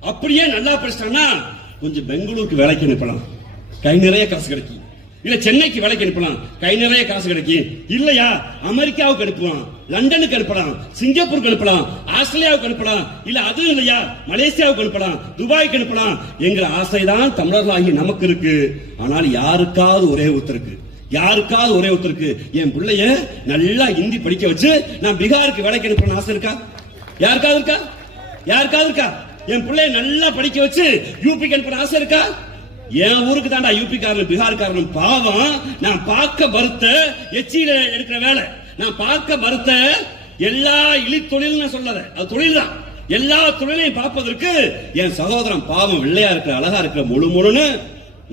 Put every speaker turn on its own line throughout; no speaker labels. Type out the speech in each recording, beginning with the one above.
அப்படியே நல்லா படிச்சிட்டாங்கன்னா கொஞ்சம் பெங்களூருக்கு வேலைக்கு அனுப்பலாம். கை நிறைய காசு கிடைக்கும். இல்ல சென்னைக்கு வேலைக்கு அனுப்பலாம். கை நிறைய காசு கிடைக்கும். இல்லையா? அமெரிக்காவுக்கு அனுப்பலாம். லண்டனுக்கு அனுப்பலாம். சிங்கப்பூருக்கு அனுப்பலாம். ஆஸ்திரேலியாவுக்கு அனுப்பலாம். இல்ல அதுவும் இல்லையா? மலேசியாவுக்கு அனுப்பலாம். துபாய்க்கு அனுப்பலாம். எங்கிற ஆசைதான் தமிழர்களாகி நமக்கு இருக்கு. ஆனால் யாருக்காவது ஒரே ஒருத்தருக்கு யாருக்காவது ஒரே ஒருத்தருக்கு என் பிள்ளைய நல்லா ஹிந்தி படிக்க வச்சு நான் பீகாருக்கு வேலைக்கு அனுப்பணும்னு ஆசை இருக்கா? யாருக்காவது இருக்கா? யாருக்காவது இருக்கா? என் பிள்ளைய நல்லா படிக்க வச்சு யூபிக்கு அனுப்புற ஆசை இருக்கா? என் ஊருக்கு தாண்டா யூபி காரணம் பீகார் காரணம் பாவம். நான் பார்க்க மறுத்த எச்சியில எடுக்கிற வேலை. நான் பார்க்க மறுத்த எல்லா இழி தொழில் சொல்லல. அது தொழில் தான். எல்லா தொழிலையும் பார்ப்பதற்கு என் சகோதரன் பாவம் வெள்ளையா இருக்கிற அழகா இருக்கிற முழு முழுன்னு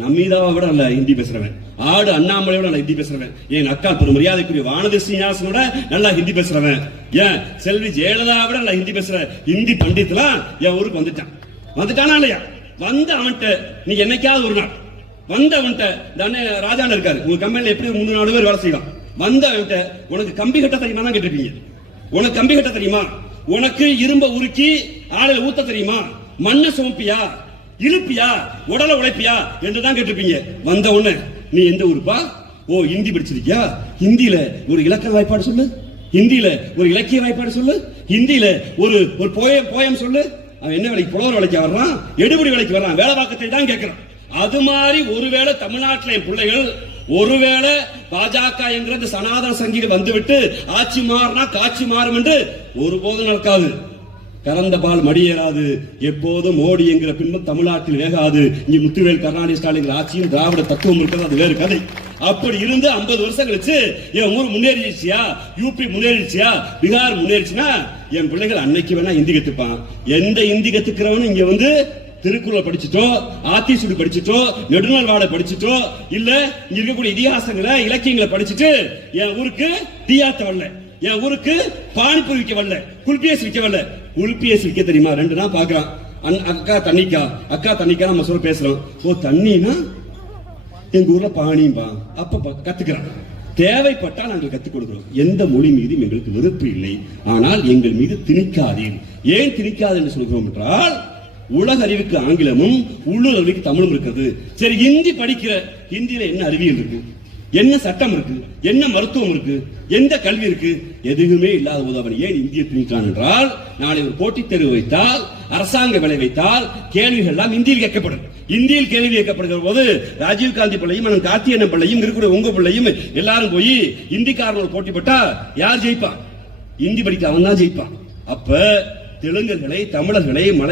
நம்மீதாவை விட நல்ல ஹிந்தி பேசுறவன். ஆடு அண்ணாமலையோட நல்லா ஹிந்தி பேசுறவன். என் அக்கா பெரும் மரியாதைக்குரிய வானதி சீனிவாசனோட நல்லா ஹிந்தி பேசுறவன். ஏன்? செல்வி ஜெயலலிதா விட நல்லா ஹிந்தி பேசுற ஹிந்தி பண்டித்லாம் என் ஊருக்கு வந்துட்டான். வந்துட்டானா இல்லையா? வந்து அவன்கிட்ட நீ என்னைக்காவது ஒரு நாள் வந்த அவன்கிட்ட தானே ராஜான இருக்காரு. உங்க கம்பெனில எப்படி மூணு நாலு பேர் வேலை செய்யலாம் வந்த அவன்கிட்ட உனக்கு கம்பி கட்ட தெரியுமா தான் கேட்டிருப்பீங்க உனக்கு கம்பி கட்ட தெரியுமா? உனக்கு இரும்ப உருக்கி ஆளையில ஊத்த தெரியுமா? மண்ணை சுமப்பியா? இழுப்பியா? உடலை உழைப்பியா? என்று தான் கேட்டிருப்பீங்க. வந்த உடனே நீ எந்த ஊருப்பா? ஓ ஹிந்தி படிச்சிருக்கியா? ஹிந்தியில ஒரு இலக்கண வாய்ப்பாடு சொல்லு. ஹிந்தியில ஒரு இலக்கிய வாய்ப்பாடு சொல்லு. ஹிந்தியில ஒரு ஒரு போயம் போயம் சொல்லு. அவன் என்ன வேலைக்கு புலவர் வேலைக்கு வர்றான்? எடுபடி வேலைக்கு வர்றான். வேலை பார்க்கத்தை தான் கேட்கிறான். அது மாதிரி ஒருவேளை தமிழ்நாட்டில் என் பிள்ளைகள் ஒருவேளை பாஜக என்கிற இந்த சனாதன சங்கிகள் வந்துவிட்டு ஆட்சி மாறினா காட்சி மாறும் என்று ஒருபோதும் நடக்காது கறந்த பால் மடியேறாது எப்போதும் மோடி என்கிற பின்பம் தமிழ்நாட்டில் வேகாது. இங்கே முத்துவேல் கருணாநிதி ஸ்டாலின் ஆட்சியும் திராவிட தத்துவம் இருக்கிறது அது வேறு கதை. அப்படி இருந்து 50 வருஷம் கழிச்சு என் ஊர் முன்னேறிடுச்சியா? யூபி முன்னேறிடுச்சியா? பீகார் முன்னேறிச்சுன்னா என் பிள்ளைகள் அன்னைக்கு வேணா இந்தி கத்துப்பான். எந்த இந்தி கத்துக்கிறவனும் இங்க வந்து திருக்குறள் படிச்சுட்டோ ஆத்திசூடி படிச்சுட்டோ நெடுநாள் வாட படிச்சுட்டோ இல்ல இங்க இருக்கக்கூடிய இதிகாசங்களை இலக்கியங்களை படிச்சுட்டு என் ஊருக்கு தீயாத்த வரல. என் ஊருக்கு பானிபூரி விற்க வரல குல்பியஸ் விற்க வரல. குல்பிஎஸ் விற்க தெரியுமா? ரெண்டு நாள் பாக்குறான் அக்கா தண்ணிக்கா. அக்கா தண்ணிக்கா நம்ம சொல்ல பேசுறோம். ஓ தண்ணினா? எங்க ஊர்ல பாணிம்பா அப்ப கத்துக்கிறான். தேவைப்பட்டா நாங்கள் கத்துக் கொடுக்கிறோம். எந்த மொழி மீதும் எங்களுக்கு வெறுப்பு இல்லை. ஆனால் எங்கள் மீது திணிக்காதீர். ஏன் திணிக்காது என்று சொல்கிறோம் என்றால் உலக அறிவுக்கு ஆங்கிலமும் உள்ளூர் அறிவுக்கு தமிழும் இருக்கிறது. சரி ஹிந்தி படிக்கிற ஹிந்தியில என்ன அறிவியல் இருக்கு? என்ன சட்டம் இருக்கு? என்ன மருத்துவம் இருக்கு? எந்த கல்வி இருக்கு? எதுவுமே இல்லாத போது அவன் ஏன் இந்திய திணிக்கிறான் என்றால் நாளை ஒரு போட்டித் தேர்வு வைத்தால் அரசாங்க விலை வைத்தால் கேள்விகள் எல்லாம் இந்தியில் கேட்கப்படும். இந்தியில் கேள்வி கேட்கப்படுகிற போது ராஜீவ் காந்தி பிள்ளையும் அண்ணன் கார்த்தியண்ணன் பிள்ளையும் இருக்கிற உங்க பிள்ளையும் எல்லாரும் போய் இந்திக்காரனோட போட்டி போட்டா யார் ஜெயிப்பான் இந்தி படிக்க அவன் தான் ஜெயிப்பான். அப்ப தெலுங்குகளை தமிழர்களை மலை